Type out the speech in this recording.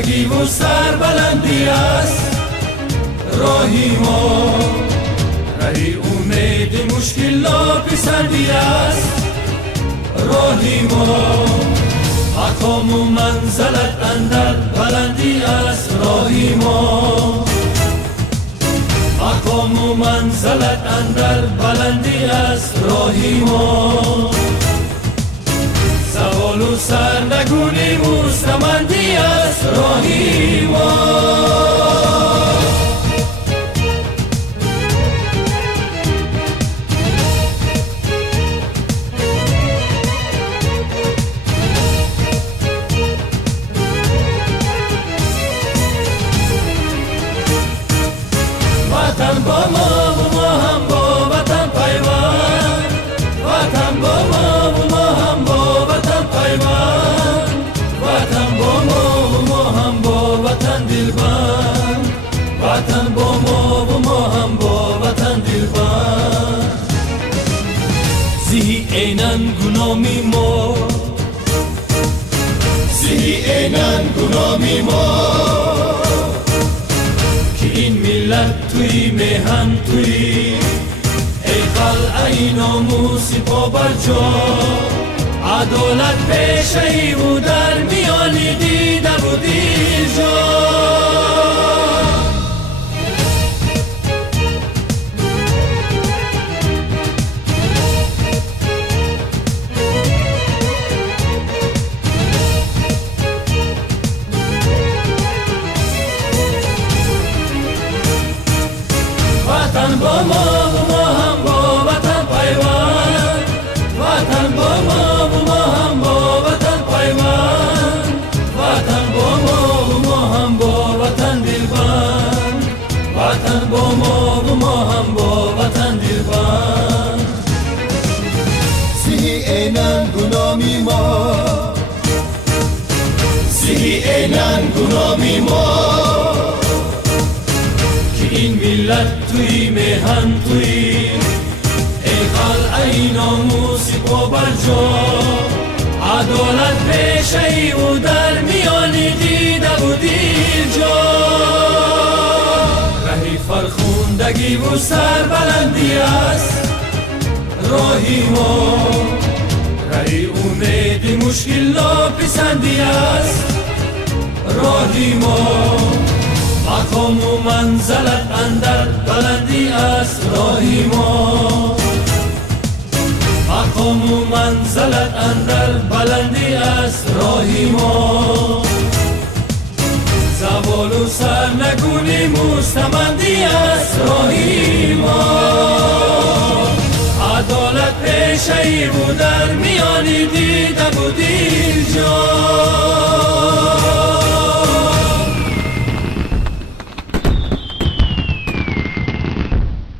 فرخوندگی و سربلندی است راهی ما، رهی امید مشکل ناپسندی است راهی ما، مقام و منزلت اندر بلندی است راهی ما، مقام و منزلت اندر بلندی است راهی ما، زوال و سرنگونی مستمندی است راهی ما. وطن با ما و ما هم با وطن پیوند، وطن با ما و ما هم با وطن پیوند، وطن با ما و ما هم با وطن دلبند، وطن با ما و ما هم با وطن دلبند. زهی اینن گنامی ما، زهی اینن گنامی ما، این ملت توی مهن توی ای قلعه ناموسی پا بر جا، عدالت پیشه و در میانی دیده و دیر جا. وطن با ما و ما هم با وطن پیوند، وطن با ما و ما هم با وطن پیوند، وطن با ما و ما هم با وطن دلبند، وطن با ما و ما هم با وطن دلبند. زهی اینن گنامی ما، زهی اینن گنامی ما، این ملت توی مهن توی ای قلعه ناموسی پا بر جا، عدالت پیشه و در میانی دیده و دیر جا. رهی فرخوندگی و سربلندی است راهی ما، رهی امید مشکل ناپسندی است راهی ما، مقام و منزلت اندر بلندی است راهی ما، مقام و منزلت اندر بلندی است راهی ما، زوال و سرنگونی مستمندی است راهی ما، عدالت پیشه و در میانی دیده و دیر جا.